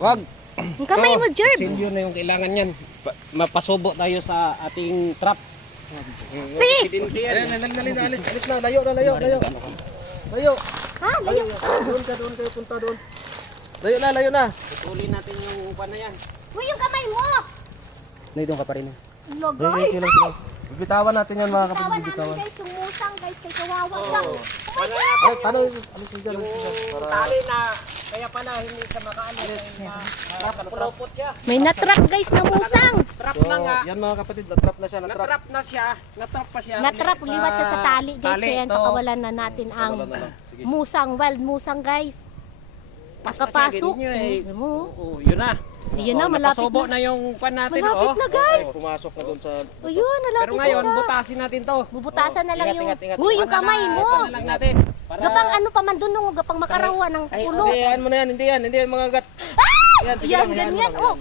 Wag. Ang kamay mo, Jerb. Silyo na yung kailangan yan. Mapasubo tayo sa ating trap. Alis na, layo. Layo. Ha? Layo. Doon kayo punta doon. Layo na. Putulin natin yung upan na yan. Uy, yung kamay mo. Doon ka pa rin. Logay. Bitawan natin yan mga Tawa kapatid. namin guys, yung musang guys, kay kawawa lang. Wala Ay, paano alis mo dyan? yung tali na kaya pala hindi sa makaalis. Pulupot siya. May natrap guys na musang. Trap na nga. Yan mga kapatid, natrap na siya. Natrap na siya. Natrap pa siya. Natrap, ulit liwat siya sa tali guys, tali. kaya Ito, pakawalan na natin ang musang, wild musang guys. Kapasok. Nyo, eh. Mo. Oo, yun na. Ayun na, malapit napasubo na. na yung pan natin. Malapit oh. na guys. Pumasok na doon sa... Ayun, malapit Pero ngayon, na siya. butasin natin to. Bubutasan na lang yung... Ingat. Uy, yung kamay mo. Pan na lang natin. Para... Gapang ano pa man dun, gapang makarawa ng Ay, ulo. Hindi, yan mo na yan. Hindi yan mga gat. Yan, ganyan. Oh,